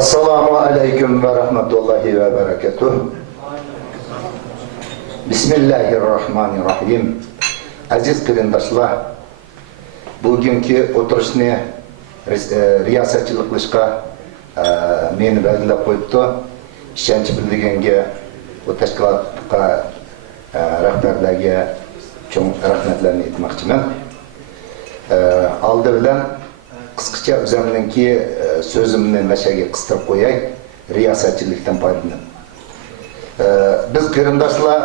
Assalamu alaikum ve rahmetullahi ve berekatuh. Bismillahirrahmanirrahim. Aziz kırindaşlar, bugünkü oturuşunu riyasatçılık kılışka meni belgilep koyuptu. İşenç bildigenge o teşkilatka rahberlerge çoğun rahmetlerini etmekçimen. Aldı bilen kıskaça özümdeki sözümünü meşege kıstırıp koyay, riyasatçılıktan paydalanın. Biz kırindaşlar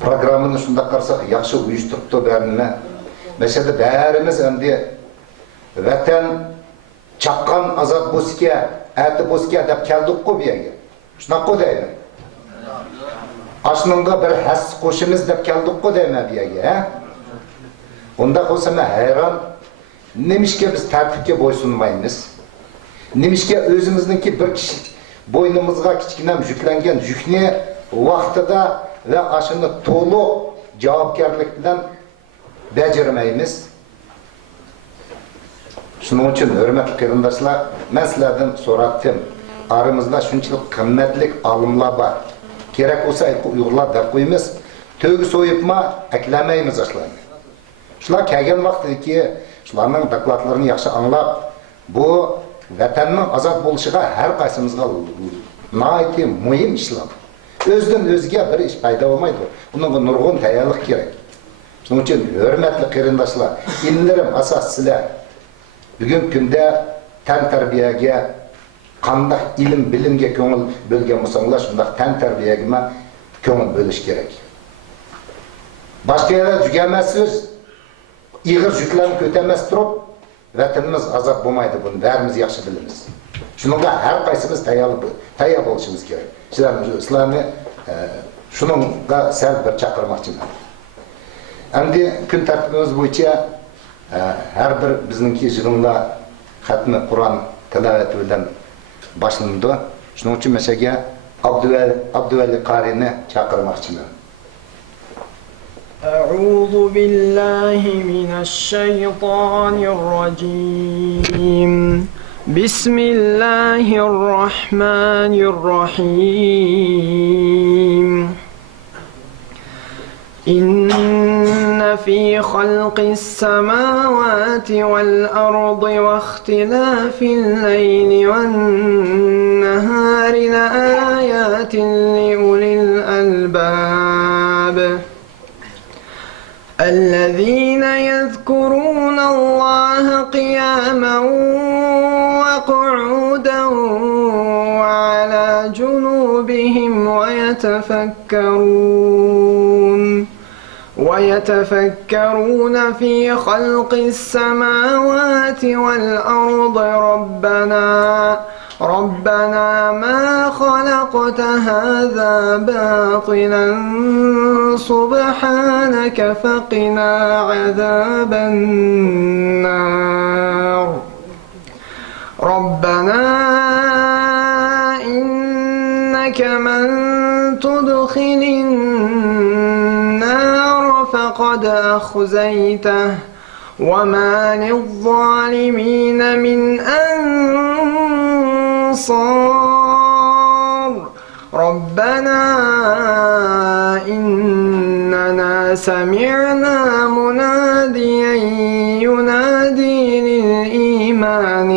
programını şunda karsak yaxşı uyuşturuptu bärine. Mesela bärimiz endi vatan çaqqan azat boske, äti boske dep keldik ko bu yerge. Şunaqa deyman. Aşnında bir has qo'shimiz dep keldik ko deyman bu yerge, ha? Onda bolsa men hayron, nemishga biz tartibga bo'ysunmaymiz? Nemishga o'zimizniki bir kishi bo'ynimizga kichkinam yuklangan yukni vaqtida ve aşını to'liq javobgarlik bilan bajarmaymiz. Shuning uchun hurmatli qarindoshlar, men sizlardan so'radim. Aramızda shunchalik qimmatli olimlar bor. Kerak bo'lsa Uyg'urlar deb qo'yamiz. To'gi so'yibma aklamaymiz ashlarni. Shular kelgan vaqtdagi shularning dokladlarini yaxshi anglab, bu vatanning ozod bo'lishiga har qaysimizga nihoyatda muhim ishlar. Özden özge bir iş payda olmaydı. Bunun nurgun tayarlıq gerek. Şunun için hürmetli qarindaşlar, inlerim asas sizler. Bugün günde tan tarbiyege, qandaq ilim bilimge köngül bölgen bolsaňlar, şundaq tan tarbiyege köngül bölüş gerek. Başka yerler tükenmezsiz, iğir yüklerini kötemez durup, vatanımız azat bolmaydı, bunu bärimiz yaxşı bilimiz. Şununla her qaysımız tayar boluşumuz gerek. Sizlarni şununla sel bir çakırmakçıyım. Endi gün tartibimiz boyunca her bir bizninki yığınla hatmi Kur'an tilaveti bilen başlandı. Şunun için mesela Abdüveli Qari'ni çakırmakçıyım. A'udhu billahi mineşşeytanirracim. Bismillahirrahmanirrahim. İnne fî halqis semâvâti vel ardı ve ihtilâfil leyli ven nehâri leâyâtin liulil albâb. الذين يذكرون الله قياما وقعودا وعلى جنوبهم ويتفكرون في خلق السماوات والأرض ربنا ما خلقت هذا باطلا سبحانك فقنا عذاب النار ربنا إنك من تدخل النار فقد أخزيته وما للظالمين من أنصار ربنا إننا سمعنا مناديا ينادي للإيمان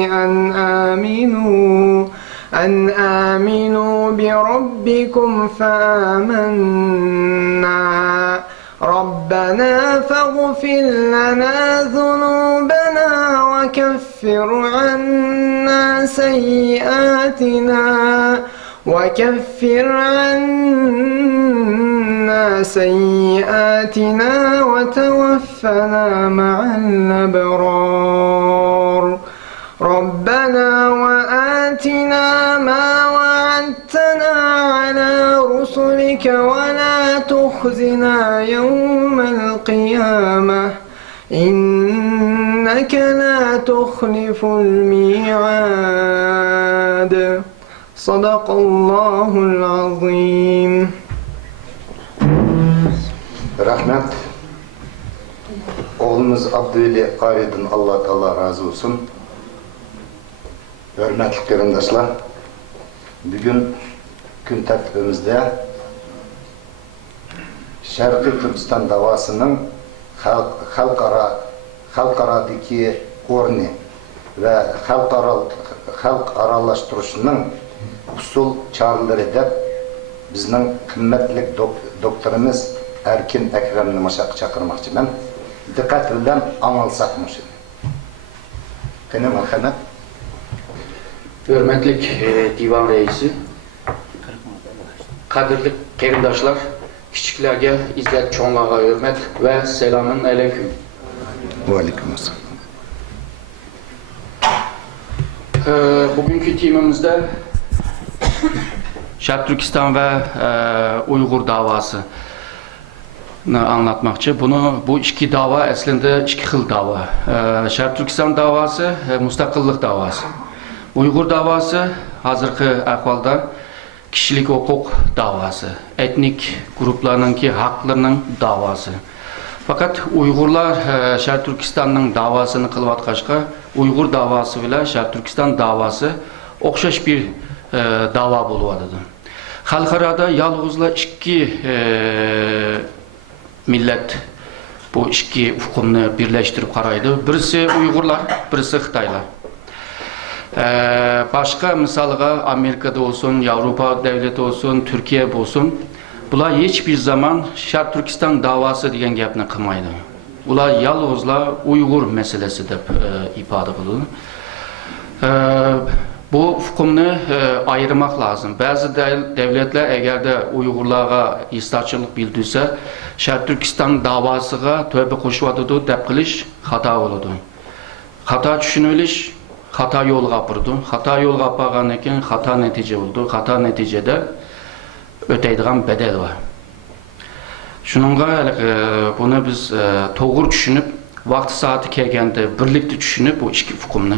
أن آمنوا بربكم فآمنا ربنا فاغفر لنا ذنوبنا وكفر عنا سيئاتنا وتوفنا مع الأبرار ربنا وآتنا ما وعدتنا على رسلك ولا تخزنا يوم القيامة إنك لا تخلف الميعاد صدق الله العظيم. Rahmet. Oğlumuz Abdüveli Qari'den Allah razı olsun. Hürmetli qarindoshlar, bugün gün tertibimizde Şarkı Türkistan davasının halkaradaki orni ve halk aralaştırışının usul çağrıları edip bizning kıymetli doktorimiz Erkin Ekrem'ni maşaq çakırmakçı ben. Dikkat bilen anılsakmış. Kene marhamet. Hürmetlik divan reisi, kadirli kerimdaşlar, kichiklarga izzat, cho'nglarga hurmat ve selamun aleyküm. Ve aleykümselam. Bugünkü temamızda Şark Türkistan ve Uygur davası anlatmakçı. Bu iki dava aslında iki xil dava. Şark Türkistan davası müstakillik davası. Uygur davası hazırki ahvalda kişilik hukuk davası. Etnik gruplarınki haklarının davası. Fakat Uygurlar Şark Türkistan'ın davasını kılvatkaşka Uygur davası ile Şark Türkistan davası okşaş bir dava buluvadıdı. Halkarada yalğızla iki millet bu iki hukumunu birleştirip karaydı. Birisi Uygurlar, birisi Xitaylar. Başka misalga Amerika'da olsun, Avrupa devleti olsun, Türkiye olsun, bular hiçbir zaman Şark Türkistan davası diyen gapni qilmaydi. Bular yalğızla Uygur meselesi deb ifade qiladi. Bu hukumunu ayırmak lazım. Bazı devletler eğer de Uygurlarga istaçılık bildirse, Şark Türkistan davasıga tövbe qo'shyotidi deb qilish xato bo'ladi. Xato tushunilish xato yo'lga apurdi. Xato yo'lga apargandan keyin xato natija bo'ldi. Xato natijada öteydigan bedel var. Şununla bunu biz to'g'ri tushunib, vaqti saati kelganda birlikda tushunib bu ikki hukumni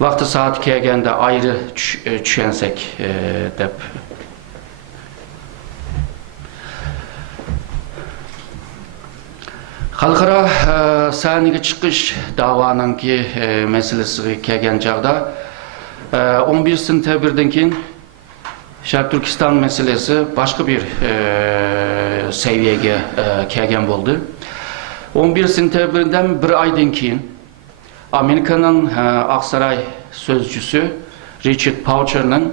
vaqti saati kelganda ayrı tushunsak deb xalqaro sahnaga chiqish da'voninki masalasiga kelgan chog'da 11 sentabrdan keyin Şark Türkistan meselesi başka bir seviyeye kelgen oldu. 11 sentabrdan bir aydan keyin Amerika'nın Aksaray sözcüsü Richard Paucher'ın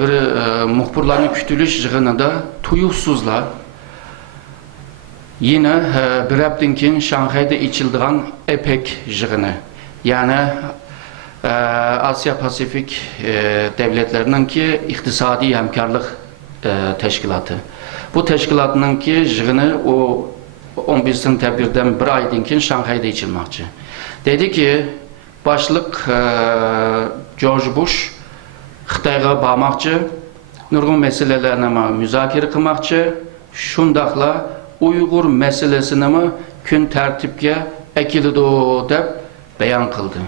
bir muhbirlerin kütülüş yığınında tuyuksuzla yine bir haftadan keyin Şanghay'da içildiğin EPEC yığını, yani Asya Pasifik devletlerinin ki iktisadi hemkarlık teşkilatı. Bu teşkilatının ki yığını o 11 sentabrdan bir aydan keyin Şanghay'da içilmekçi. Dedi ki başlık George Bush Xitayga barmakçı, nurgun meselelerini müzakere kılmakçı, şundakla Uygur meselesini gün tertipke ekilido deb beyan kıldı.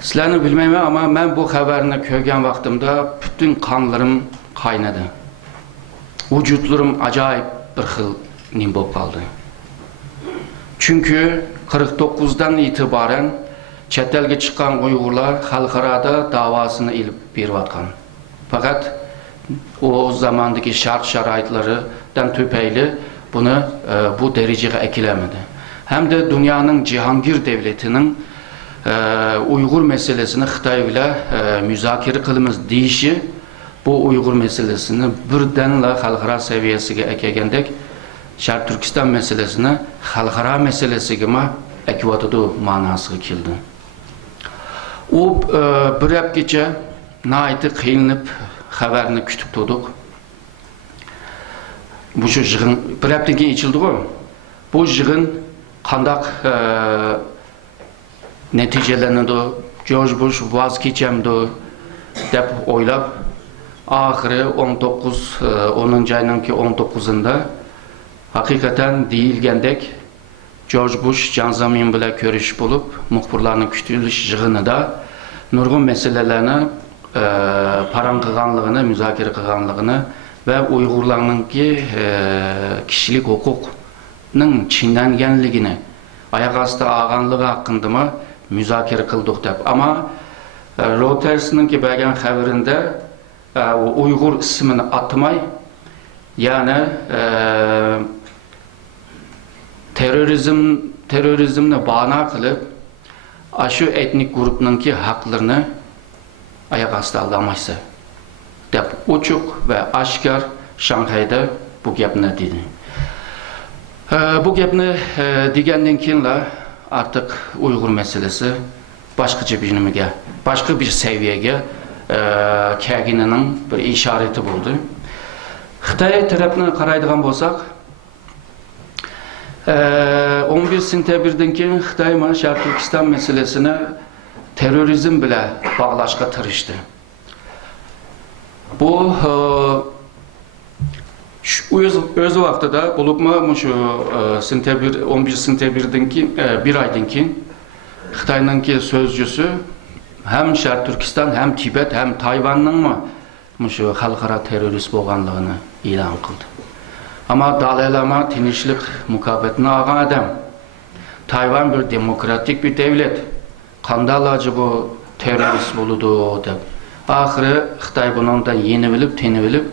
Sizlerini bilmeyim ama ben bu haberini kögen vaktimde bütün kanlarım kaynadı. Vücutlarım acayip bir xil nim bolup kaldı. Çünkü 49'dan itibaren chet elge çıkan Uygurlar halkarada davasını ilip beriyotgan. Fakat o zamandaki şart şaraitlardan tüpeyli bunu bu dereceye ekilemedi. Hem de dünyanın Cihangir devletinin Uygur meselesini Xitay ile müzakere kılımız deyişi bu Uygur meselesini birdenle halkara seviyesiga ekegendek Şark Türkistan meselesini halkara meselesiga ekivatidu manasıga keldi. O bir haftacha naiti qiynalib xabarni kutib turdik. Bu yig'in bir haftadan keyin ichildi-ku. Bu yig'in qandaq neticelenidi, George Bush vaz kechamdi deb o'ylab, oxiri 10 ayninki 19'unda hakikaten deyilgandek George Bush Canzamin bilan ko'rish bo'lib, muxbirlarning kutilish yig'inida nurg'un meselelerini paran qilganligini, müzakere qilganligini ve Uygurlarninki kişilik hukukning chinlanganligini, ayak astı ağanlığı hakkında müzakere kıldık deb. Ama Reuters'ninki bergen xabarında Uygur ismini atmay, yani terörizmni bahana kılıp, aşı etnik grupninki haklarını ayak astı alamaysa dep uçuk ve aşkar Şanghay'da bu gapni dedi. Bu gapni degenden keyin artık Uygur meselesi başka bir nimege, başka bir seviyeye kelginining bir işareti buldu. Xitoy tarafini qaraydigan bo'lsak, 11 sentyabrdan keyin Xitoy mana Sharq Turkiston meselesini terrorizm bilan bağlashga tirishdi. Bu öz vaqtida bo'libmi shu 11 sentyabrdan keyin bir aydan keyin Xitoyningki sözcüsü hem Sharq Turkiston, hem Tibet, hem Tayvanning shu xalqaro terrorist bo'lganligini e'lon qildi. Ama Dalai Lama tinchlik mukofotini olgan adam. Tayvan bir demokratik bir devlet. Qandaylarca bu terörist buludu deb. Ahiri Xitoy bundan yeni bilip, teni bilip,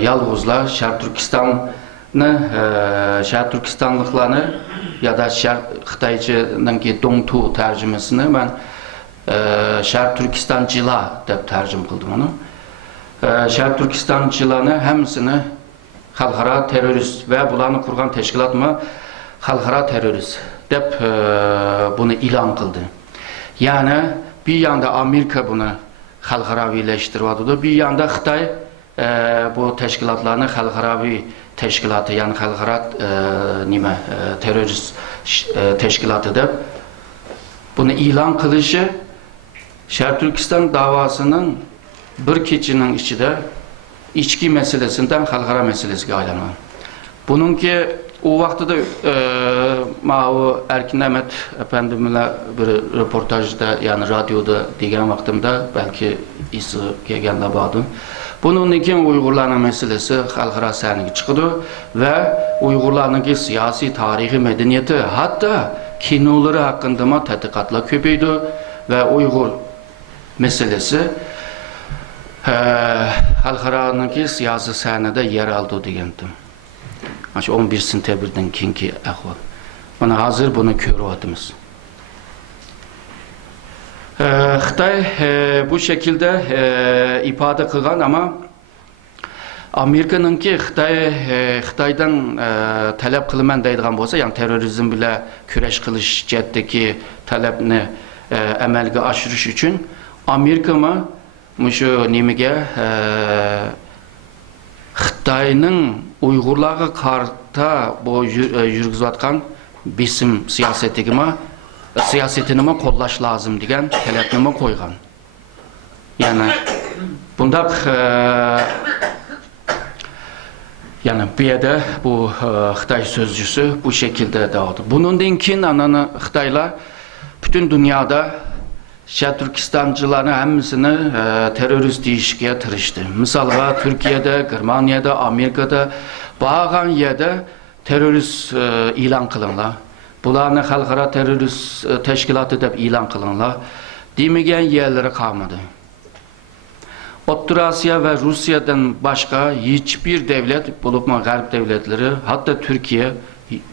yalğızlar Sharq Turkistonliklarni ya da Xitoychaninki Dongtu tercümesini ben Sharq Turkistonchilar deb tercüm qildim onu. Sharq Turkistonchilarni hammasini xalqaro terörist ve bularni qurgan teşkilatma xalqaro terörist deb bunu e'lon qildi. Yani bir yanda Amerika bunu xalqaraviyleştirdi, bir yanda Xitoy bu teşkilatlarni xalqaraviy teşkilatı, yani xalqaro terörist teşkilatı deb bunu e'lon qilishi Sharq Turkiston davasının bir keçinin içinde içki meselesinden xalqaro meselesiga aylangan. Bununki o vaqtida Mao Erkin Ahmet efendimle bir röportajda, yani radyoda degan vaqtimda belki isi kelganlar bordi. Bunun keyin Uygurlarning meselesi xalqaro sahnaga chiqdi ve Uygurlarning siyasi, tarihi, medeniyeti, hatta kinolari hakkında tadqiqotlar ko'paydi ve Uygur meselesi xalqaroniki siyasi sahnada yer oldi degandim. Shu 11 sentyabrdan keyingi ahvol. Mana hozir buni ko'ryapmiz. Xitoy bu şekilde ifade qilgan, ama Amerikanınki Xitoydan talep qilaman deydigan bo'lsa, yani terrorizm bilan kurash qilish jihatdagi talabni amalga oshirish uchun Amerikami shu nimaga Xitoyning Uyg'urlarga qarta bu yurgizayotgan besim siyasetini qo'llash lozim degan talabni qo'ygan. Yani bundaq yani bir yerde bu Xitoy sözcüsü bu şekilde dağıdı. Bundan keyin Xitoylar bütün dünyada Sharq Turkistonchilarni hammasini terörist deyishga tirishdi. Misalga Türkiye'de, Germaniyada, Amerikada bağlan yerde terörist e'lon qilinglar. Bularni xalqaro terörist teşkilatı deb e'lon qilinglar demagan yerlari qolmadi. O'rta Asya ve Rusya'dan başka hiçbir devlet, bulupma Garp devletleri, hatta Türkiye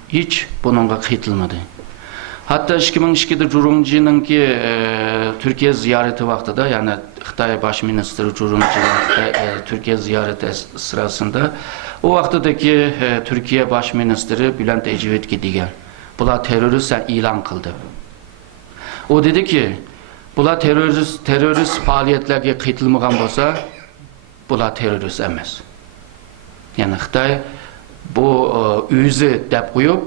hiç bununla kıytılmadı. Hatta 2002'de Curumci'ninki Türkiye ziyareti vaxtida, yani Xitoy baş ministri Curumci'nin Türkiye ziyareti sırasında, o vaxtidagi Türkiye baş ministri Bülent Ecevitki degan, bular terörist e'lon qildi. O dedi ki, bular terörist faaliyetlerge kıytılmagan bolsa, bular terörist emas. Yani Xitoy bu özü deb qo'yib,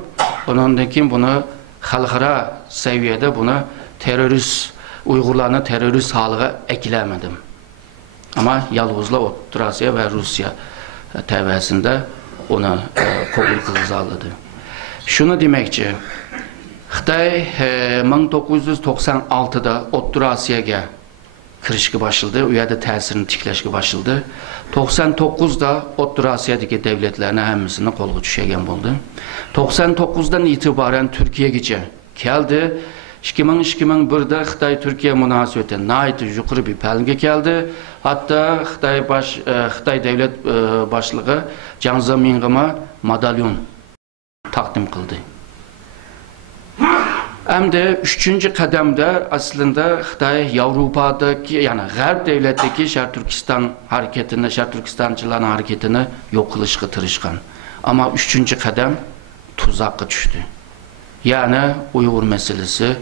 ondan keyin bunu xalqaro seviyede bunu terörist, Uygurlarni terörist haliga eklemedim. Ama yalnızla O'rta Asya ve Rusya tevesinde onu kabul kılındı. Şunu demekçi, Xitoy 1996'da O'rta Asyaga kirishga başladı, u yerda ta'sirini tiklashga başladı. 99'da O'rta Asyadagi devletlarni hammasini qo'lga tushirgan bo'ldi. 99'dan itibaren Türkiye'gacha keldi. 2000-2001'de Xitay-Türkiye münasebeti nayeti yukarı bir pəlinge geldi. Hatta Xitay devlet başlığı Jiang Zemin'e madalyon takdim kıldı. Hem de üçüncü kademde aslında Xitay Avrupa'daki yani Garp devletteki Şark Türkistan hareketini, Şark Türkistancıların hareketini yok kılışkı tırışkan. Ama üçüncü kadem tuzakka düştü. Yani Uygur meselesi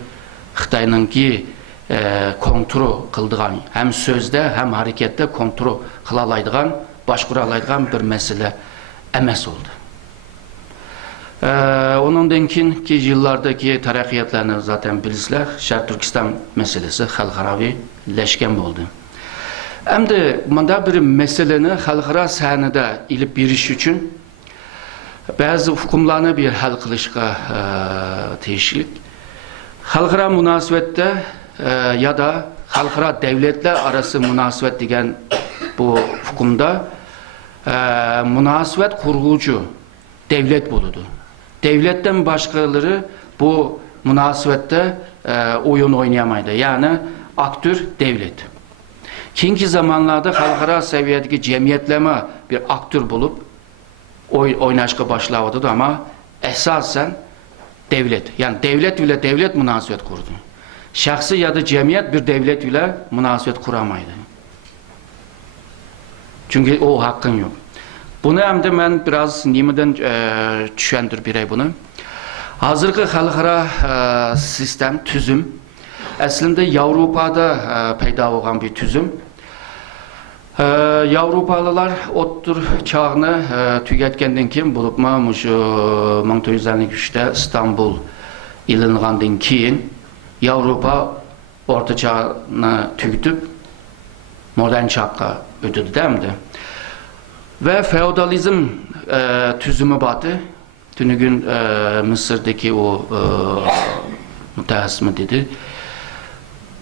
Xitay'nınki kontrol kıldığan hem sözde hem harekette kontrol kılalaydıgan, başkuralaydıgan bir mesele emes oldu. Onundan ki yıllardaki tarakkiyatlarını zaten bilirler. Şark Türkistan meselesi halkaravi leşken oldu. Hem de manda bir meseleni halkara sahnede ilip biriş için bazı hukumlarını bir hal kılışka teşkil. Halkara münasebette ya da halkara devletler arası münasebet degen bu hukumda münasebet kurgucu devlet buludu. Devletten başkaları bu münasebette oyun oynayamaydı. Yani aktör devlet. Kinki zamanlarda halkara seviyedeki cemiyetleme bir aktör bulup oynaşka başlavadı ama esasen devlet. Yani devlet ile devlet münasebet kurdu. Şahsi ya da cemiyet bir devlet ile münasebet kuramaydı. Çünkü o hakkın yok. Bunu hem de ben biraz nimeden düşündür birey bunu. Hazırki halkara sistem, tüzüm aslında Avrupa'da peyda olan bir tüzüm. Avrupalılar otur çağını tüketkenden kim bulup mu 1953'te İstanbul ilinğandan keyin Avrupa orta çağını tüketip modern çağqa ötüdü değil mi? Ve feodalizm tüzümü batı. Tünügün Mısır'daki o mütehassımı dedi.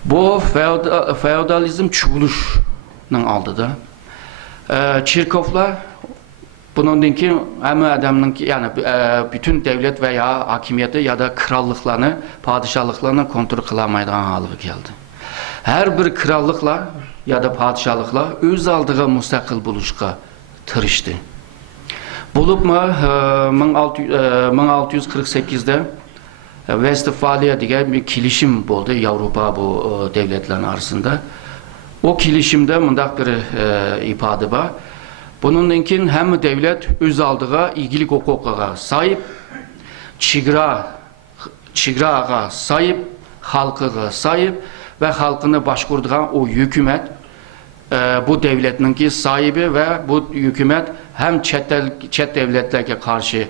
Bu feodalizm çuğuluşunun aldı da. Çirkovlar bunun ki hem adamın yani bütün devlet veya hakimiyeti ya da krallıklarını, padişahlıklarını kontrol kılamaydan halı geldi. Her bir krallıkla ya da padişahlıkla öz aldığı müstakil buluşka tırıştı. Bulup mu 1648'de Westfalia diye bir kilişim oldu Avrupa bu devletlerin arasında. O kilişimde mındak bir ifade var. Bununkin hem devlet öz aldığı ilgili hukuka sahip, çigrağa sahip, halkıga sahip ve halkını başkurduğun o hükümet bu devletinki sahibi ve bu hükümet hem çet devletlerine karşı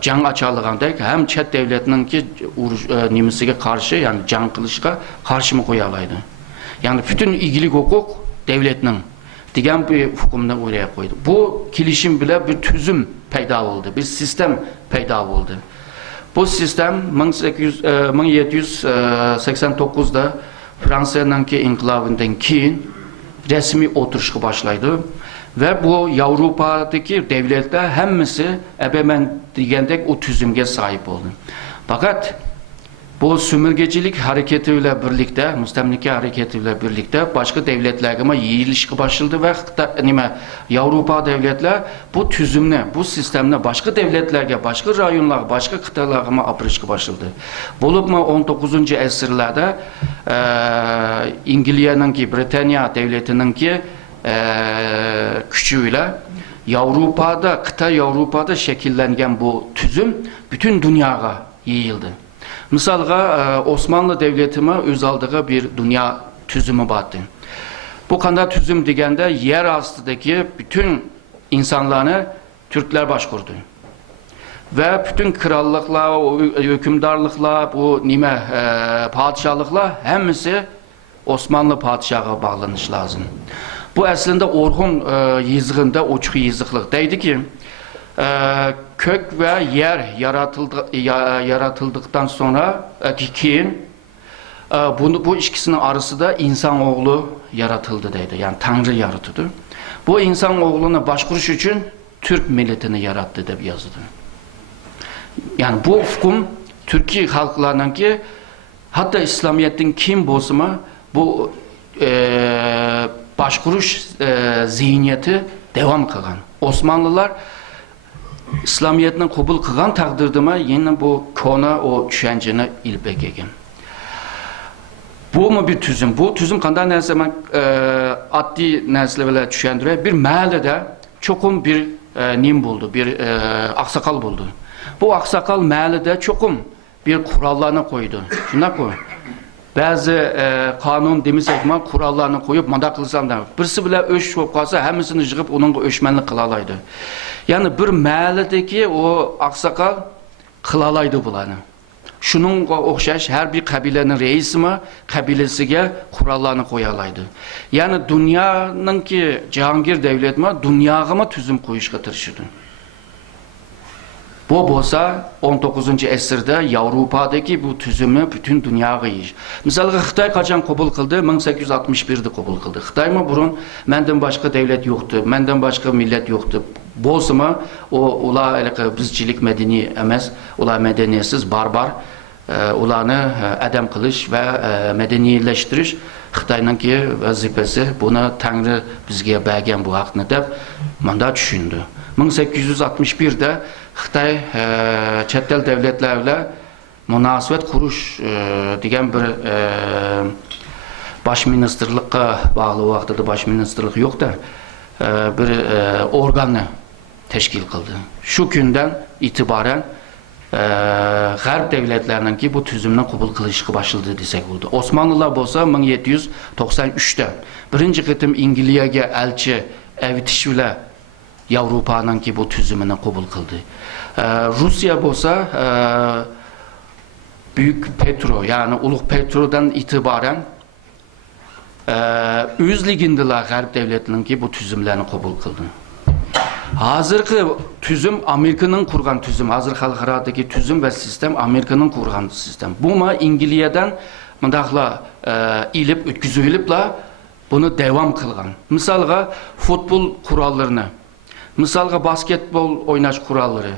can açarlığındaki hem çet devletininki nimisine karşı yani can kılışka karşı mı koyalaydı. Yani bütün ilgili hukuk devletinin diyen bir hukumda oraya koydu. Bu kilişim bile bir tüzüm peyda oldu, bir sistem peyda oldu. Bu sistem 1789'da Fransa'nınki inkılabından keyin resmi oturuşu başlaydı. Ve bu Avrupa'daki devletler hemisi ebemen diyendek o tüzümge sahip oldu. Fakat bu sömürgecilik hareketiyle birlikte, müstemlike hareketiyle birlikte başka devletlerine yiyilişki başladı ve Avrupa devletler bu tüzümle, bu sistemle başka devletlerge, başka rayonlar, başka kıtalarına aprışkı başladı. Bulup mu 19. esirlerde İngiltere'ninki, Britanya devletininki küçüğüyle Avrupa'da, kıta Avrupa'da şekillengen bu tüzüm bütün dünyaya yayıldı. Misalga Osmanlı devletime öz aldığı bir dünya tüzümü battı. Bu kadar tüzüm degende yer astıdaki bütün insanlarını Türkler başkurdu. Ve bütün krallıklar, hükümdarlıklar, bu padişahlıklar hemisi Osmanlı padişaha bağlanış lazım. Bu aslında Orhun yazığında uçuk yazıklık deydi ki kök ve yer yaratıldıktan sonra keyin bu ikisinin arası da insanoğlu yaratıldı deydi. Yani Tanrı yarattı. Bu insanoğluna başkuruş için Türk milletini yarattı deyip yazdı. Yani bu hukum Türkiye halklarının ki Hatta İslamiyet'in kim bozma bu başkuruş zihniyeti devam kılgan. Osmanlılar İslamiyet'ini kabul kılgan takdirdime yine bu kona o düşünceni ilbek egen. Bu mu bir tüzüm? Bu tüzüm kandan nerse ben addi nersle bile düşündüre bir mahallede çokum bir nim buldu, bir aksakal buldu. Bu aksakal mahallede çokum bir kurallarını koydu. Şuna koy. Bazı kanun demisek mi kurallarını koyup manda kılsam da birisi bile öş çok kalsa hemsini yığıp onun öşmenlik kılalaydı. Yani bir mahalledeki o aksakal kılalaydı bulanı. Şunun okşaş her bir kabilenin reisi mi kabilesiga kurallarını koyalaydı. Yani dünyanın ki Cihangir devlet mi dünyaya mı tüzüm koyuşga tırışırdı. Bu bolsa 19. əsrdə Avropadakı bu tüzümü bütün dünyaya iş. Mesela Xitay kaçan kabul kıldı? 1861'de kabul kıldı. Xitay mı burun? Menden başka devlet yoktu. Menden başka millet yoktu. Bolsa mı? Ola bizcilik medeni emez. Ola medeniyetsiz, barbar. Olanı edem kılış ve medenileştiriş. Xitay'nın ki vazifesi buna Tanrı bizge bergen bu hakkını dep manda düşündü. 1861'de Xitay chet el devletlerle münasebet kuruş degan bir baş ministerlikka bağlı vaqtida baş ministerlik yok da bir organı teşkil kıldı. Şu günden itibaren G'arb devletlerinin ki bu tüzümden kabul kılışığı başladı desek oldu. Osmanlılar bolsa 1793'te birinci kıtım İngilizce elçi evitiş bile Avrupa'nın ki bu tüzümünü kabul kıldı. Rusya bolsa Büyük Petro yani Uluk Petro'dan itibaren öz ligindiler G'arb devletinin ki bu tüzümlerini kabul kıldı. Hazırki tüzüm Amerika'nın kurgan tüzüm. Hazır halkaradaki tüzüm ve sistem Amerika'nın kurgan sistem. Bu ma İngilizce'den mındakla ilip ötküzülüpla bunu devam kılgan. Misalga futbol kurallarını, misalga basketbol oynaş kuralları,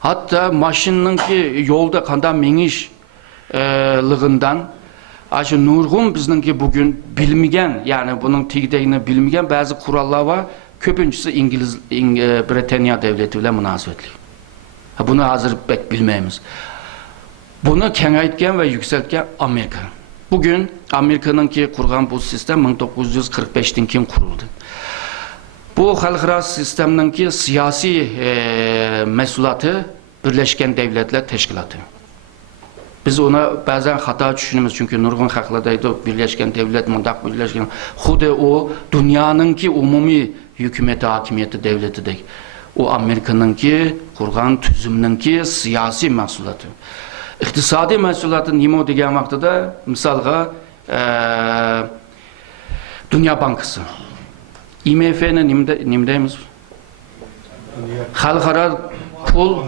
hatta maşının ki yolda kandan meniş lığından aşı nurgun bizninki bugün bilmegen yani bunun tigdeğini bilmegen bazı kurallar var. Köpüncüsü Britanya devleti ile münasebetli. Bunu hazır pek bilmeyimiz. Bunu kengaytken ve yükseltken Amerika. Bugün Amerika'nın ki kurgan bu sistem 1945'ten kim kuruldu. Bu halkara sisteminin ki siyasi mesulatı Birleşken Devletler Teşkilatı. Biz ona bazen hata düşünürüz çünkü nurgun hakladaydı Birleşken Devlet mundak Birleşken. Xude o dünyanın ki umumi hükümeti, hakimiyeti, devleti de o Amerika'nın ki kurgan tüzümünün ki siyasi mahsulatı. İktisadi mahsulatı nimo degen vaqtida misalga Dünya Bankası. IMF'nin nimdeyimiz? Halkara Pul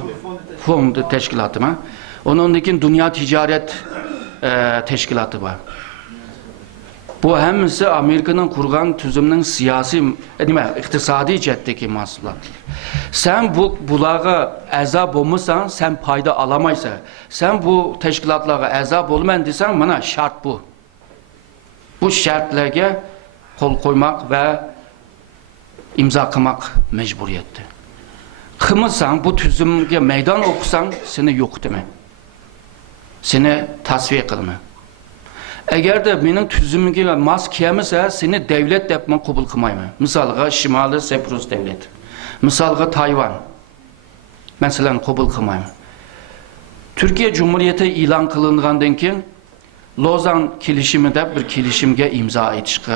Fondu Teşkilatı mı? Onundakin Dünya Ticaret Teşkilatı var. Bu hemisi Amerika'nın kurgan tüzümünün siyasi, iktisadi cetteki mahsulatlar. Sen bulağa azab olmuşsan, sen payda alamaysa, sen bu teşkilatlara azab olman desen, bana şart bu. Bu şartlarga kol koymak ve imza kılmak mecburiyeti. Kımırsan, bu tüzümge meydan okusan, seni yok deme. Seni tasfiye kılma. Eğer de benim tüzümümge mas kiyemese seni devlet yapma kabul kılmayma. Misalga Şimali Seprus devleti. Misalga Tayvan. Mesela kabul kılmayma. Türkiye Cumhuriyeti ilan kılıngandan keyin Lozan kilişimide bir kilişimge imza etişke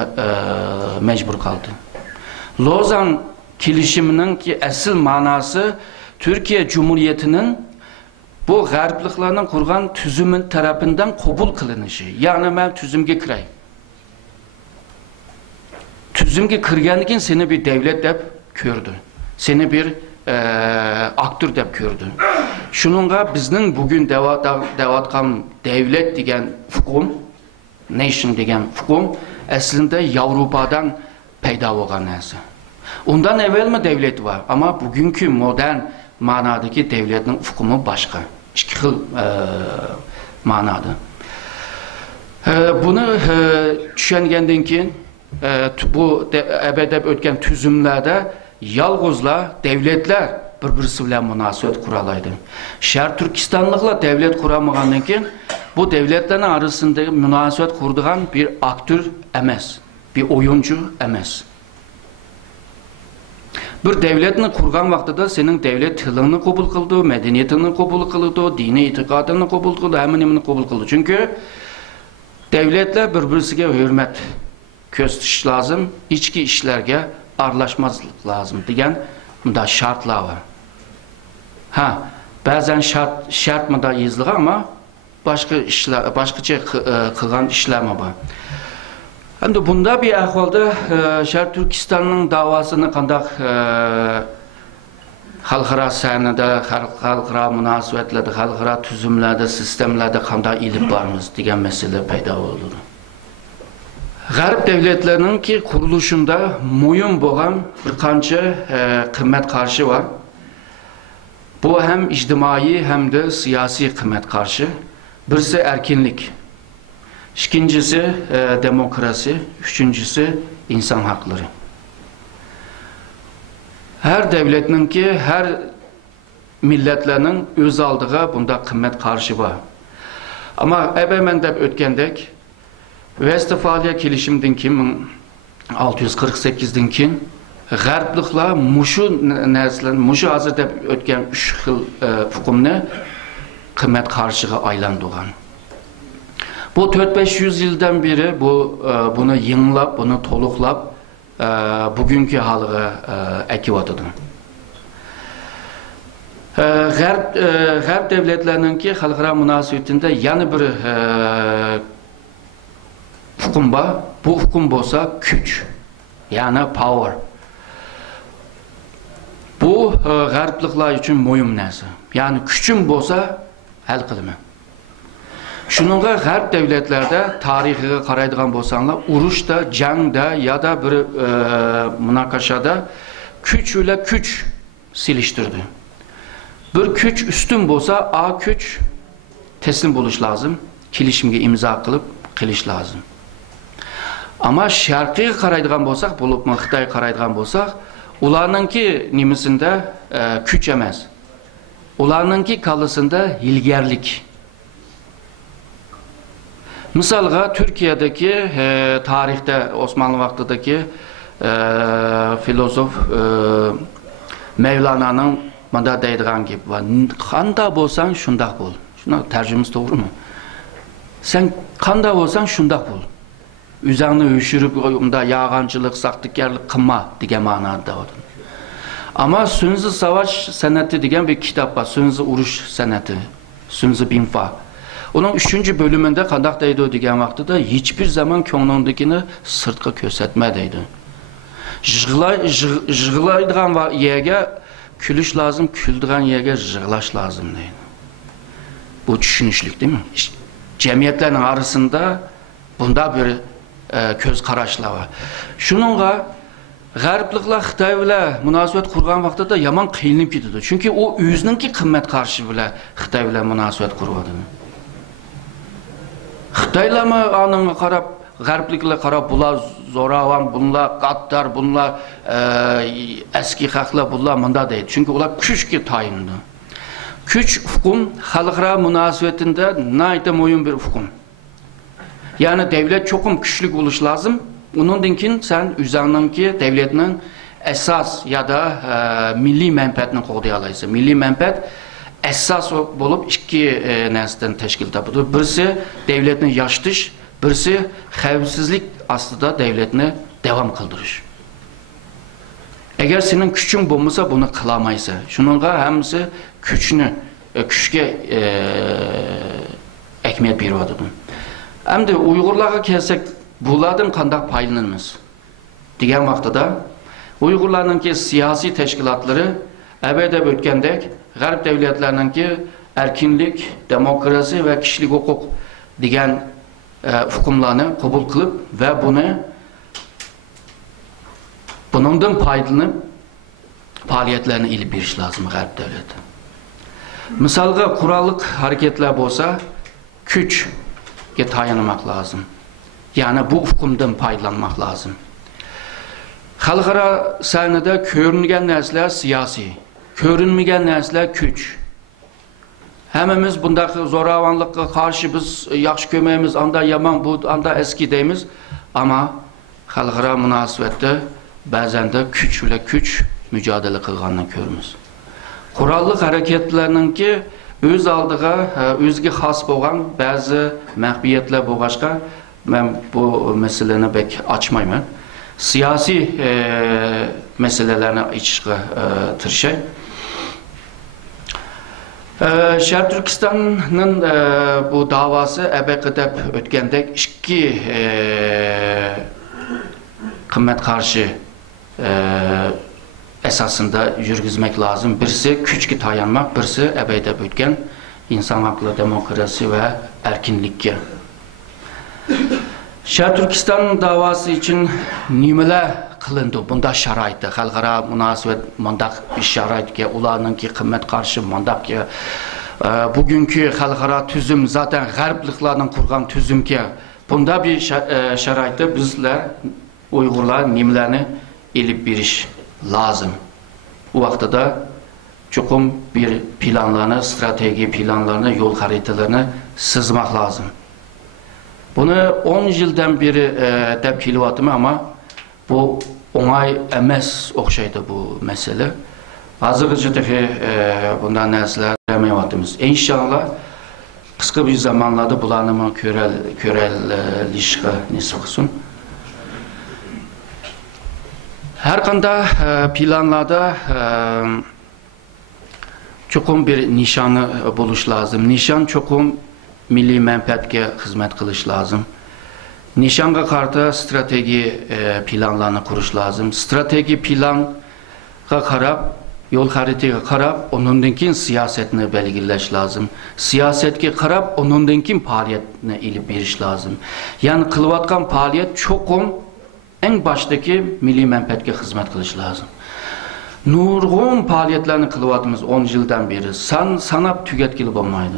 mecbur kaldı. Lozan kilişiminin ki asıl manası Türkiye Cumhuriyeti'nin bu g'arbliklarning kurgan tüzümün tarafından kabul kılınışı. Yani ben tüzümge kiray. Tüzümge kirgandan seni bir devlet deb ko'rdi. Seni bir aktör deb ko'rdi. Şununla bizning bugün devatkan devlet degan hukm, nation degan hukm aslında Avrupa'dan paydo bo'lgan narsa. Ondan evvel mi devlet var ama bugünkü modern manadaki devletin hukmu başka. İki xil manada. Bunu tushungandan keyin bu ebedep o'tgan tuzumlarda yolg'izlar davlatlar bir-birisi bilan munosabat qura oladi. Sharq Turkistonliklar davlat quramagandan keyin bu davlatlarning orasindagi munosabat quradigan bir aktyor emas, bir o'yinchi emas. Bir davlatni qurgan vaqtida sening davlat tilingni qabul qildi, madaniyatini qabul qildi, diniy e'tiqodini qabul qildi, hamma nimani qabul qildi. Chunki davlatlar bir-birisiga hurmat ko'rsatish lozim, ichki ishlarga aralashmaslik lozim degan bunda shartlar var. Ha, ba'zan shart bunda yozilgan ama boshqacha qilgan ishlar bor. Endi bunda bir ahvolda Sharq Turkistonning davosini qanday xalqaro sahnada, xalqaro munosabatlarda, xalqaro tuzumlarda, sistemlarda qanday ilib boramiz degan masala paydo bo'ldi. G'arb davlatlarininki qurilishida muhim bo'lgan bir qancha qimmat qarshi var. Bu hem ijtimoiy hamda siyosiy qimmat qarshi. Birisi erkinlik, ikincisi demokrasi, üçüncüsü insan hakları. Her devletninki, her milletlerinin öz aldığı bunda qimmat qarshi var. Ama ben deb o'tgandek Vestfaliya kelishimidan keyin 1648dan keyin g'arbliklar mushu narsalarni, mushu hozir deb o'tgan 3 xil hukmni qimmat qarshiga aylantirgan. Bu 4-500 yıldan beri bunu yığınlab, bunu toluqlab bugünkü haliga ekivatıdı. G'arb devletlerininki xalqaro munosabatida yana bir hukm var. Bu hukm bo'lsa kuch, yani power. Bu g'arbliklar uchun muhim narsa. Yani kuchim bo'lsa hal qilaman. Şununla g'arb devletlerde tarihiga qaraydigan bo'lsanglar, urushda, jangda ya da bir münakaşada kuch ile kuch silishtirdi. Bir kuch ustun bo'lsa, a kuch teslim bo'lish lozim, kelishimga imzo qilib qilish lozim. Ama sharqiga qaraydigan bo'lsak, bo'libmi Xitoyga qaraydigan bo'lsak, ularninki nimasida kuch emas. Ularninki kalısında ilgerlik. Misalga Türkiye'deki tarihte Osmanlı vaktideki filozof Mevlana'nın bana deydiğen gibi var. Kanda bolsan şundak bol. Şuna tercümesi doğru mu? Sen kanda bolsan şundak bol. Üzerine üşürüp yağancılık, sahtekarlık kılma diye manada var. Ama Sünzü Savaş Seneti diyen bir kitap var. Sünzü Uruş Seneti. Sünzü Binfa. Onun 3. bölümünde kandak deydi diyen vaxtıda hiçbir zaman köngündekini sırtka kösetmedeydi. Jığılaydıgan yege külüş lazım, küldüğen yege jığılaş lazım deydi. Bu düşünüşlük değil mi? Cemiyetlerin arasında bunda bir köz qaraşlar var. Şununla G'arbliklar Xitoy bilan munosabat qurgan vaqtida yomon qiynalib ketdi. Chunki u o'zininki qimmat qarshi bilan Xitoy bilan munosabat quryapti. Xitoylarmi onunga qarab, G'arbliklar qarab, bular zo'ravon, bunlar qattar, bunlar eski xalqlar, bular munda deydi. Chunki ular kuchga tayindi. Kuch hukm xalqaro munosabatida nayta muhim bir hukm. Yani devlet çokum güçlü oluş lazım. Onundan keyin sen üzerindeki devletinin esas ya da milli menfaatini qo'lday olaysın. Milli menfaat esas bulup iki nesden teşkil tapıdır. Birisi devletini yaşatış, birisi xavfsizlik aslında devletini devam kıldırış. Eğer senin gücün bulmasa bunu kılamaysa, şununla hemisi güçke ekmek bir vadıdır. Hem de Uygurlarga kelsek, bulardan qanday paylanırmız? Degan vaqtida Uygurlarninki siyasi teşkilatları ebedep o'tgandek, G'arb devletlerinki erkinlik, demokrasi ve kişilik hukuk degan hukmlarni qabul qilib ve bundan paydalanib faaliyetlerini ilib berish lazım G'arb devleti. Misalga qurolliq hareketler bo'lsa, kuch tayanmak lazım. Yani bu ufkumdan paylanmak lazım. Xalqara sahnede görüngen nəslər siyasi, görünməyən nəslər güc. Həmimiz bundakı zoravanlıqqa karşı biz yaxşı köməyimiz, anda yaman, bu anda eski deyimiz. Ama xalqara münasibətdə bəzən də güc ilə güc mücadilə qılğanını görürüz. Qurallıq hərəkətlərinin ki, öz aldığı, özgə xas bolğan bəzi məxbiyyətlər bolğaşqa, mən bu məsələni bək açmayım. Siyasi meselelerini içki tırşay. Şərq Türkistan'ın bu davası əbəqədəb ötkəndək iki qımmet karşı esasında yürgüzmek lazım. Birisi güçki tayanmak, birisi əbəqədəb ötkən insan haklı demokrasi ve erkinlikке. Şərq Türkistan davası için nimeler kılındı? Bunda şaraydı. Xalqara münasibət mandak bir şaraydı ki, ularının ki kıymet karşı mandak ki, bugünkü xalqara tüzüm zaten Qərbliklardan kurgan tüzüm ki, bunda bir şaraydı bizler Uygurlar nimelerini elip bir iş lazım. Bu vaxtda da çokum bir planlarını, strateji planlarını, yol haritalarını sızmak lazım. Bunu 10 yıldan beri de pilotum ama bu onay emes okşaydı bu mesele. Hazırcıdaki bundan nəslər demevatımız. İnşallah kısa bir zamanlarda bulanımı körelleşke nisp olsun. Her kanda planlarda çokum bir nişanı buluş lazım. Nişan çokum milli menfaatke hizmet kılış lazım. Nişanga kartı strateji planlarını kuruş lazım. Strateji plana karab, yol haritaya karab, onundankin siyasetini belirleş lazım. Siyasetke karab, onundankin faaliyetine ilip biriş lazım. Yani kılıvatkan faaliyet çokum en baştaki milli menfaatke hizmet kılış lazım. Nurgun faaliyetlerini kılıvatımız 10 yıldan beri sanap tüketkili olmaydı.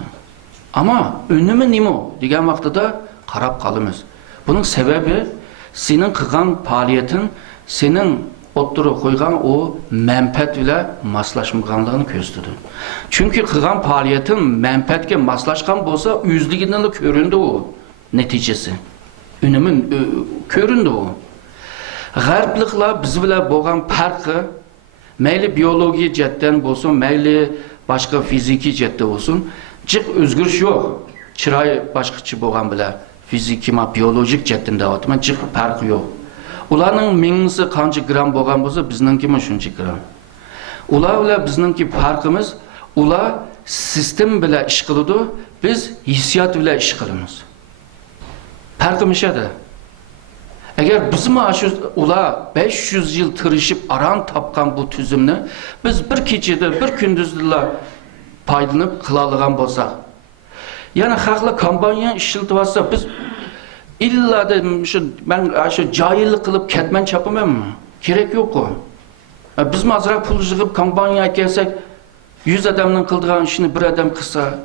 Ama önümü nimo diyen vaxtıda qarab qalımız. Bunun sebebi senin qıgan faaliyetin, senin otturu koygan o menfaat ile maslaşmıqanlığını göstərir. Çünkü qıgan faaliyetin menfaatke maslaşkan bolsa yüzlüğünden de göründü o neticesi. Önümün göründü o. Qərblikla bizi bile boğan farkı meyli biyoloji cetten bolsun, meyli başka fiziki cette olsun, cıq özgürüş yok. Çıray başqaçı boğan bile fiziki ma biyolojik cettinde atma cıq farkı yok. Ulanın minisi kancı gram boğan bolsa bizninki mi şuncu gram. Ula bile bizninki farkımız, ula sistem bile iş kılıdı, biz hissiyat bile iş kılımız. Farkım işedir. Eğer bizim ula 500 yıl tırışıp aran tapkan bu tüzümünü biz bir gecede, bir gündüzde paylanıp kılalığan bolsak. Yani xalqla kampanya işiltip atsa biz illa da ben şu cahillik kılıp ketmen çapamam mı? Gerek yok o. Biz mi azırak pul yığıp kampanya gelsek 100 adamın kıldığın işini bir adam kısa.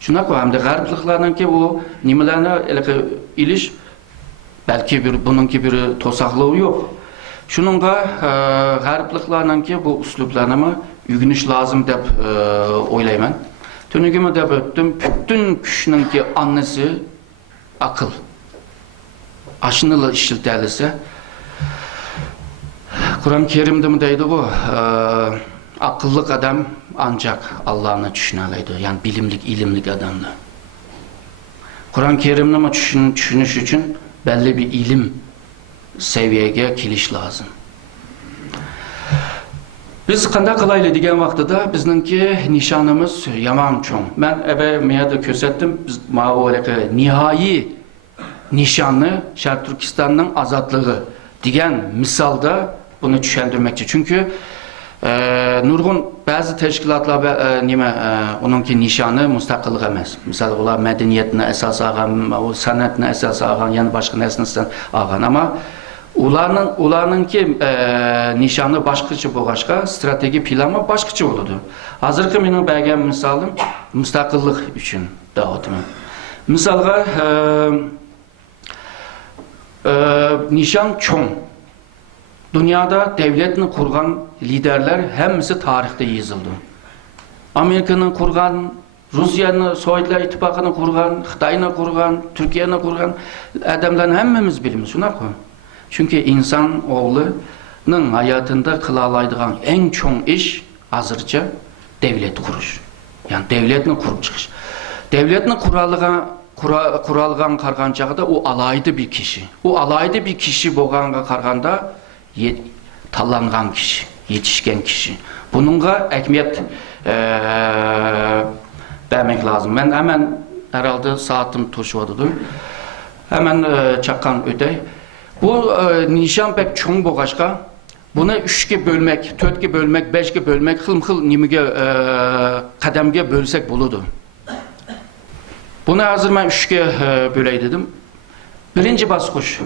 Şuna koy hem de Qərbliklardan ki o nimelerine iliş belki bununki bir tosaqlığı yok. Şununla Qərbliklardan ki bu üsluplarına yügünüş lazım dep oylayman. Tünügümü dep öttüm. Bütün kişinin ki annesi akıl. Aşınılı işiltəlisi. Kur'an-ı Kerim'de mi deydi bu? Akıllık adam ancak Allah'ını düşünəliydi. Yani bilimlik, ilimlik adamdı. Kur'an-ı Kerim'de mi düşünüş için belli bir ilim seviyeye kiliş lazım. Biz qanda qılaylı degen vaxtıda bizninki nişanımız yaman çoğun. Ben meyada kösettim. Biz nihai nişanı Şərq Türkistan'ın azadlığı degen misalda bunu düşendirmekçi. Çünkü nurgun bazı teşkilatlar onunki nişanı müstakillik emas. Misal ular medeniyetine esas ağan, o sanatına esas ağan, yani başka nesnesinden ağan ama ularının ki nişanı başqaça boğaşqa, strateji planı başqaça oldu. Hazırki benim belgem misalım müstakillik üçün dağıtımı. Misalga nişan çoğun. Dünyada devletini kurgan liderler hemisi tarihte yazıldı. Amerika'nı kurgan, Rusya'nı, Sovyetler İttifakı'nı kurgan, Xitay'ını kurgan, Türkiye'ni kurgan adamların hemmimiz bilimiz. Şuna koyun. Çünkü insan oğlunun hayatında kılalaydıgan en çoğun iş hazırca devlet kuruş. Yani devletini kurup çıkış. Devletini kuralgan kargancağıda o alaydı bir kişi. O alaydı bir kişi boğanga karganda tallangan kişi, yetişken kişi. Bununla ekmiyet vermek lazım. Ben hemen herhalde saatim toşuvadıdır. Hemen çakkan ötey. Bu nişan pek çoğun boğaçka. Bunu 3'ge bölmek, 4'ge bölmek, 5'ge bölmek, xıl nimige kademge bölsek buludu. Bunu hazır ben 3'ge böley dedim. Birinci basqış.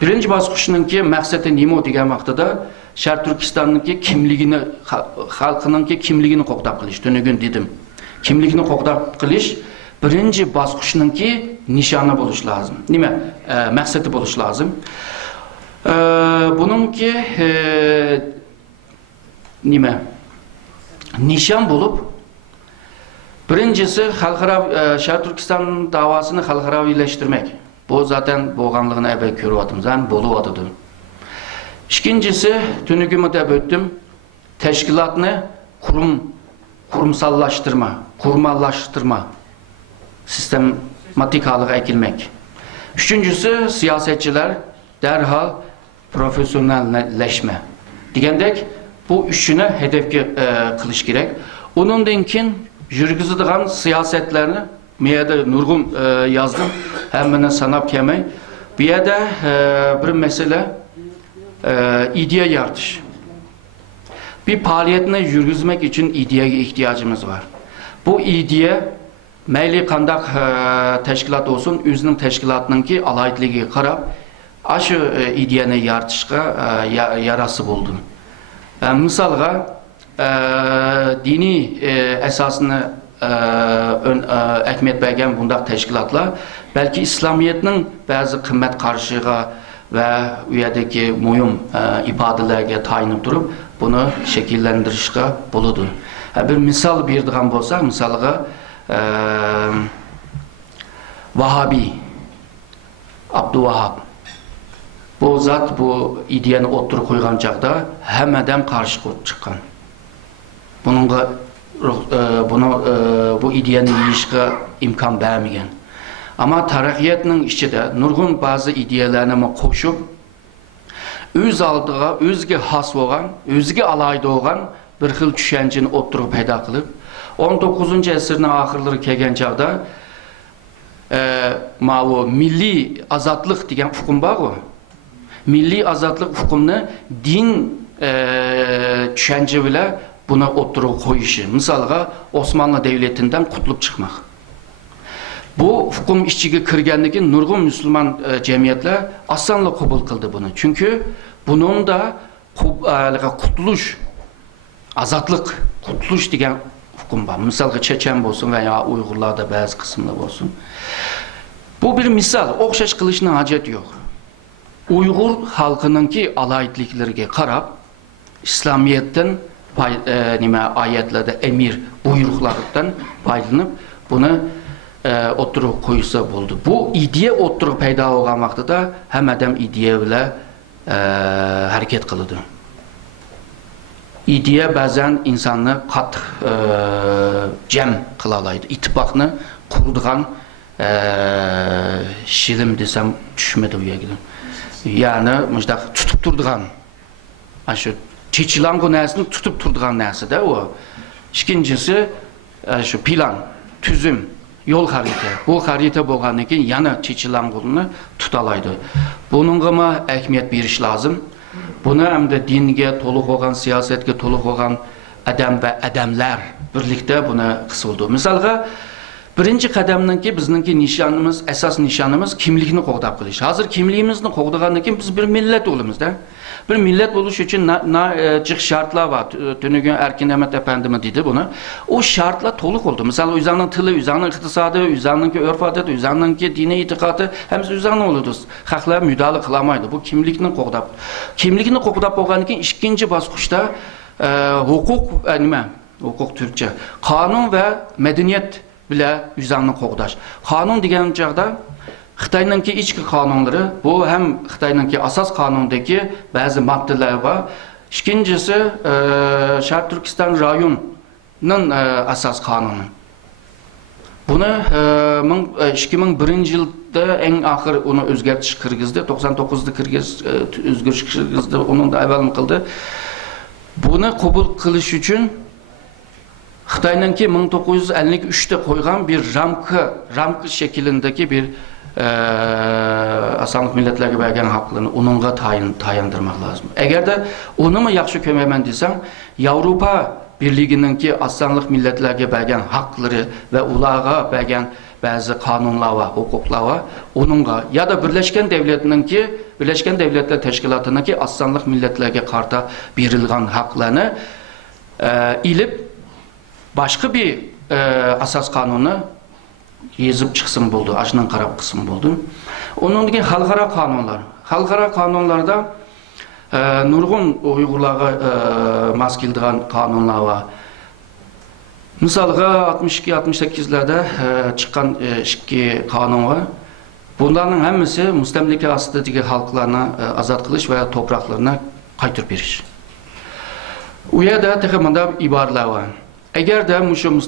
Birinci basqışınınki məqsəti nimo degan vaqtida Şərq Türkistanınki kimligini, xalqınınki kimligini qoqdab qilish. Tünügün dedim. Kimligini qoqdab qilish birinci basqışınınki nişanı buluş lazım. Nima? Məqsəti buluş lazım. Bununki nima? Nişan bulup birincisi Şərq Türkistan davasını xalqaravileştirmek. Bu zaten boğanlığını evvel körüvatım. Zaten boluvatıdı. İkincisi, tünügümü de öttüm. Teşkilatını kurumsallaştırma, kurmallaştırma. Sistematik halığa ekilmek. Üçüncüsü, siyasetçiler derhal profesyonelleşme. Digendek, bu üçünü hedef kılış gerek. Onun denkin, yürgüzüdüğün siyasetlerini miyede nurgun yazdım. Hemen sanap kemey. Bir yerde bir mesele idea yaratış. Bir faaliyetini yürgüzmek için ideaya ihtiyacımız var. Bu idea meyli kandak teşkilat olsun, özünün teşkilatınınki alaytligi qarab, aşı ideyanı yaratışqa yarası buldum. Misalga dini esasını ehmiyet bergen bundaq teşkilatlar belki İslamiyet'nin bazı kıymet karşıga ve üyedeki mühim ifadelerge tayinip durup bunu şekillendirişke buludur. Bir misal birdiğen bolsa, misalga Vahabi, Abdülvahab. Bu zat bu ideyeni oturup koygan çağda hemeden karşı çıkan. Bununla bu ideyeni yiyişke imkan vermeyen. Ama tarakiyetin içinde nurgun bazı ideyelerini koşup öz aldığı, özge has olan, özge alayda olan bir xil düşencini oturup peyda kılıp 19. əsrin ahırları kelgen çağda milli azatlık degen hukum var o. Milli azatlık hukumunu din düşence bile buna oturup koyuşu. Misalga Osmanlı Devleti'nden kurtulup çıkmak. Bu hukum işçiga kirgendeki nurgun Müslüman cemiyetler asanla kabul kıldı bunu. Çünkü bunun da kurtuluş, azatlık, kurtuluş degen hukum var. Misalga Çeçen olsun veya Uygurlarda bazı kısımda olsun. Bu bir misal. Okşaş kılışına hacet yok. Uygur halkınınki alayetliklerine karab İslamiyet'ten ayetlerde emir buyruklarından faydalanıp bunu oturup koysa buldu. Bu ideye oturup peyda olan vaxtıda hem adam ideye ile hareket kılıdı. İdeye bazen insanı kat cem kılalaydı. İttifakını kurduğun şilim desem düşmedi uya gidin. Yani tutup durduğun şu çiçilango nesini tutup durduğun nesi de o. İkincisi şu plan, tüzüm, yol harita. Bu harita boğanı ki yana çiçilangolunu tutalaydı. Bununla mı ehmiyet bir iş lazım? Bunu hem de dinge toluk olan, siyasetge toluk olan adam ve adamlar birlikte buna kısıldı. Misalga Birinchi qadamdanki bizningki nishonimiz, asas nishonimiz kimlikni qo'g'dab qilish. Hozir kimligimizni qo'g'dagandan keyin biz bir millat bo'lamiz-da. Bir millat bo'lish uchun jiq shartlar bor. Tunugun Erkin Ahmet efendimiz dedi buni. O shartlar to'liq bo'ldi. Masalan, o'zingning tili, o'zingning iqtisodi, o'zingning urf-odat, o'zingning diniy e'tiqodi, hammasi o'zingning bo'ladi. Haqlar müdahale qilamaydi. Bu kimlikni qo'g'dab. Kimlikni qo'g'dab bo'lgandan keyin ikkinchi bosqichda huquq nima? Huquq Türkçe. Qonun va madaniyat bilan o'zingni qo'g'dash. Qonun degan chog'da Xitoyninki ichki qonunlari, bu ham Xitoyninki asos qonundagi ba'zi moddalar bor. Ikkinchisi Sharq Turkiston rayonining asos qonuni. Buni 2001-yilda eng oxir uni o'zgartirish kirgizdi, 99da o'zgarish kirgizdi, uni da avval qildi. Buni qabul qilish uchun Xitoyninki 1953da qo'ygan bir ramka shaklidagi bir asanlık milletlerge bergen haklarını onunla tayandırmak lazım. Eğer de onu mu yaxşı kömemen desem, Avrupa Birliği'ninki asanlık milletlerge bergen hakları ve ulağa bergen bazı kanunlar var, hukuklar var, onunla ya da Birleşken Devletler Teşkilatı'ndaki asanlık milletlerge karta verilgen haklarını ilip başka bir asas kanunu yazıp çıksın buldu, açından qarab kısım buldu. Onun gibi halkara kanunlar. Halkara kanunlarda nurgun Uygurlarga mas keldiğen kanunlar var. Misalga 62-68'lerde çıkan iki kanun var. Bunların hemisi müstemlike astidagi halklarına azat kılış veya topraklarına qaytırıp beriş. U yerda texmanda iboralar var. Eğer de şu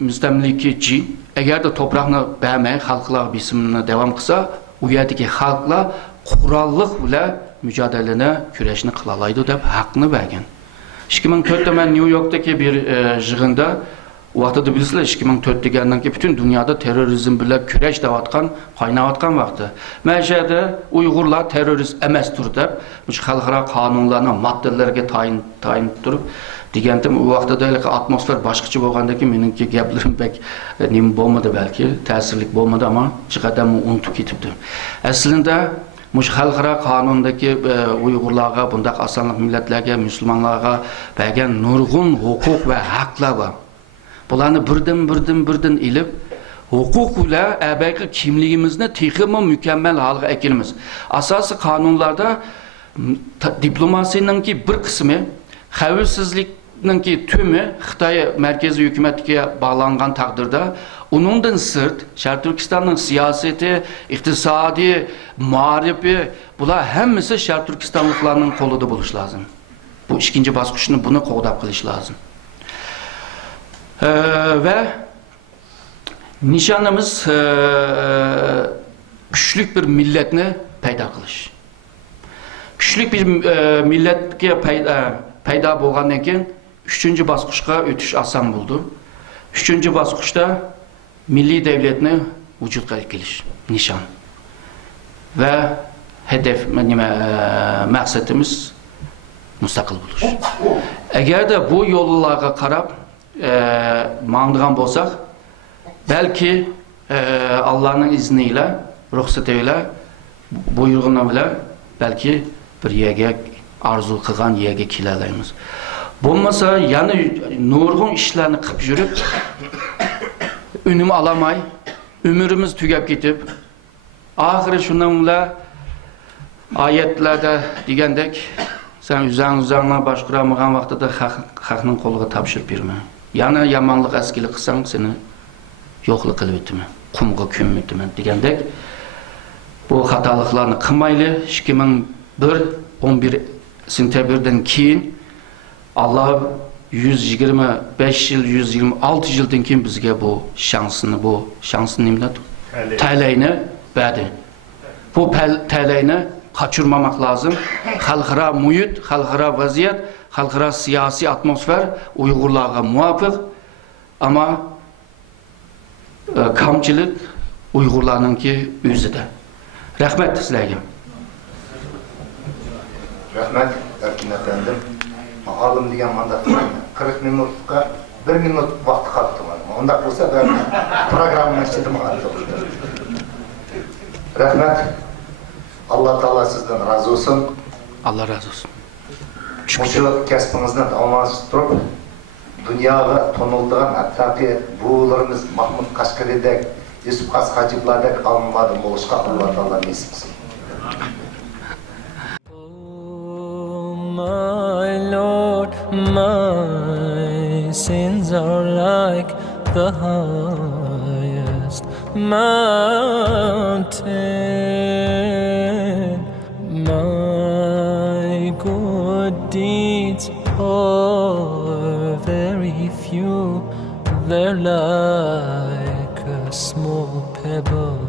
müstemlikçi, eğer de toprağını beğenmey, halklar bisimini devam kısa, u yerdeki halklar kurallık bile mücadelene, küreşini kılalaydı deb hakkını vergen. 2004'te ben New York'taki bir jığında, o vaxtıda bilirsiniz, 2004 degenden ki bütün dünyada terörizm bile küreş devatkan, kaynavatkan vaxtı. Məşədə Uygurlar terörist emasdır deb, bu xalqara kanunlarına, maddelerge tayin durup, degandim u vaqtda atmosfer boshqacha bo'lgandaki meniki gaplarim pek nim bo'lmadi balki ta'sirlik bo'lmadi ama jiqadan unutib ketibdi. Aslida mush xalqaro qonundagi Uyg'urlarga, bundaq asanlık milletlarga, musulmonlarga bergan nurg'un huquq va haqlar bor. Bularni birdan ilib huquq bilan abayqi kimligimizni texmi mukammal holga kelamiz. Asosiy qonunlarda diplomasiyaninki bir qismi xavfsizlikninki tümü Xitoy merkezi hükümetine bağlangan takdirde onundan sırt Şarkı Türkistan'ın siyaseti, iktisadi, muharibi bular hemmisi Şarkı Türkistanlıklarının kolunda buluş lazım. Bu ikinci baskışını bunu qoğdab qilish lazım. Ve nişanımız güçlük bir milletni payda qilish. Güçlük bir milletke payda bo'lgandan keyin üçüncü baskışqa ötüş asan buldu. Üçüncü baskışta milli devletni vücudga kelish, nişan. Ve hedef, maqsadimiz mustaqil bo'lish. Eğer de bu yollarga qarab mağdigan bo'lsak, belki Allah'ın izniyle, ruhsatiyle, buyrug'ini bilan belki bir yerga arzu qilgan yerga kelalaymiz. Bo'lmasa, yana nurg'un ishlarni qilib yurib, unum alamay, ömrümüz tugab ketib, oxiri shundan bilan oyatlarda degandek, sen uzang-uzangni boshqaramagan vaqtida haqning qo'liga topshirib berma. Yana yomonlik askilik qilsang, seni yo'qlik qilib o'taman, qumga ko'mib o'taman degandek, bu xatoliklarni qilmayli. 2011 sentyabrdan keyin Allah 125 yıl, 126 yıldan keyin bizga bu şansını nimlat talayni berdi. Bu talayni kaçırmamak lazım. Xalqaro muhit, xalqaro vaziyat, xalqaro siyosiy atmosfer Uyg'urlarga muvofiq, ama kamchilik Uyg'urlarninki o'zida. Rahmat sizlarga. Rahmet Erkin efendim. Alım diyen mandat 40 minutga 1 minut vaqt qoldi mana. Undaq bo'lsa ben programma chidim qoldi. Rahmat. Allah Taala sizden razı olsun. Allah razı olsun. Şu kasbingizdan davomlashtirib dunyoga tonildigan hattoki buvilarimiz Mahmud Qashqariydak, Yusuf Qasqajiblardek olimlardan bo'lishga Alloh taolo nasib qilsin. My Lord, my sins are like the highest mountain. My good deeds are very few. They're like a small pebble